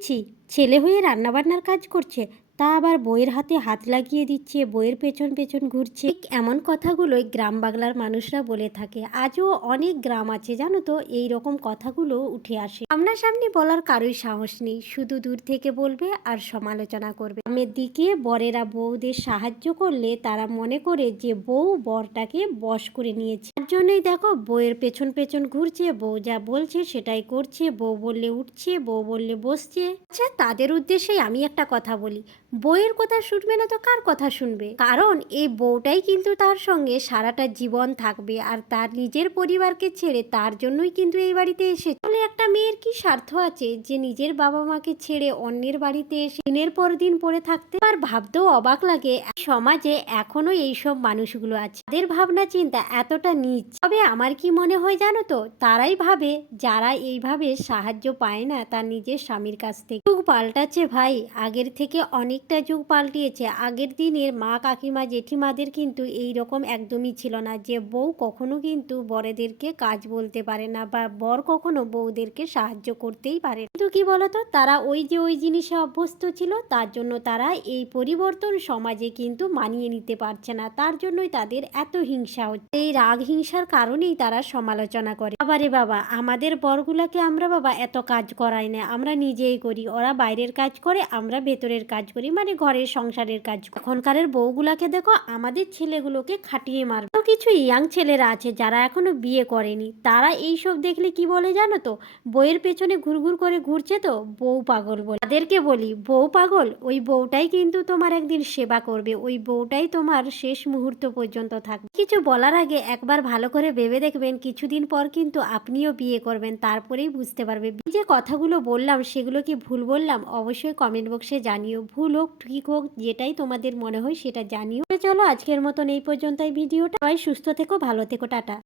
দেখছি ছেলে হয়ে রান্নাবান্নার কাজ করছে। তা আবার বইয়ের হাতে হাত লাগিয়ে দিচ্ছে, বইয়ের পেছন পেছন ঘুরছে। এমন কথাগুলোই গ্রাম বাংলার মানুষরা বলে থাকে। আজও অনেক গ্রাম আছে, জানো তো? এই রকম কথাগুলো উঠে আসে। সামনাসামনি বলার কারোই সাহস নেই। শুধু দূর থেকে বলবে আর সমালোচনা করবে। গ্রামের দিকে বরেরা বউদের সাহায্য করলে তারা মনে করে যে বউ বরটাকে বশ করে নিয়েছে। তার জন্যই দেখো বউয়ের পেছন পেছন ঘুরছে, বউ যা বলছে সেটাই করছে, বউ বললে উঠছে, বউ বললে বসছে। আচ্ছা তাদের উদ্দেশ্যেই আমি একটা কথা বলি। বইয়ের কথা শুনবে না তো কার কথা শুনবে? কারণ এই বউটাই কিন্তু তার সঙ্গে সারাটা জীবন থাকবে আর তার নিজের পরিবারকে ছেড়ে তার জন্যই কিন্তু এই বাড়িতে এসে তাহলে একটা মেয়ের কি স্বার্থ আছে যে নিজের বাবা মাকে ছেড়ে অন্যের বাড়িতে এসে দিনের পর দিন পড়ে থাকতে? আর ভাবতেও অবাক লাগে, সমাজে এখনও এইসব মানুষগুলো আছে। তাদের ভাবনা চিন্তা এতটা নিচ। তবে আমার কি মনে হয় জানো তো? তারাই ভাবে, যারা এইভাবে সাহায্য পায় না তার নিজের স্বামীর কাছ থেকে। যুগ পাল্টাচ্ছে ভাই, আগের থেকে অনেকটা যুগ পাল্টিয়েছে। আগের দিনের মা, কাকিমা, জেঠিমাদের কিন্তু এই রকম একদমই ছিল না যে বউ কখনো কিন্তু বড়দেরকে কাজ বলতে পারে না বা বর কখনো বউদেরকে সাহায্য করতেই পারে কিন্তু কি বলতো, তারা ওই যে ওই জিনিসে অভ্যস্ত ছিল, তার জন্য তারা এই পরিবর্তন সমাজে কিন্তু মানিয়ে নিতে পারছে না। তার জন্যই তাদের এত হিংসা হচ্ছে। এই রাগ হিংসার কারণেই তারা সমালোচনা করে। আবারে বাবা, আমাদের বরগুলাকে আমরা বাবা এত কাজ করাই না, আমরা নিজেই করি। ওরা বাইরের কাজ করে, আমরা ভেতরের কাজ করি। মানে ঘরের সংসারের কাজ। এখনকারের বউগুলাকে দেখো, আমাদের ছেলেগুলোকে খাটিয়ে মারবে। তো কিছু ইয়াং ছেলেরা আছে যারা এখনও বিয়ে করেনি। তারা এইসব দেখলে কি বলে জানো তো? বইয়ের পেছনে ঘুরঘুর করে ঘুরছে তো, বউ পাগল বলে। তাদেরকে বলি, বউ পাগল, ওই বউটাই কিন্তু তোমার একদিন সেবা করবে। ওই বউটাই তোমার শেষ মুহূর্ত পর্যন্ত থাকবে কিছু বলার আগে একবার ভালো করে ভেবে দেখবেন, কিছুদিন পর কিন্তু আপনিও বিয়ে করবেন, তারপরেই বুঝতে পারবে। এই যে কথাগুলো বললাম, সেগুলো কি ভুল বললাম? অবশ্যই কমেন্ট বক্সে জানিও। ভুল হোক, ঠিক হোক, যেটাই তোমাদের মনে হয় সেটা জানিও। চলো, আজকের মতন এই পর্যন্তই ভিডিওটা। সবাই সুস্থ থেকো, ভালো থেকো, টাটা।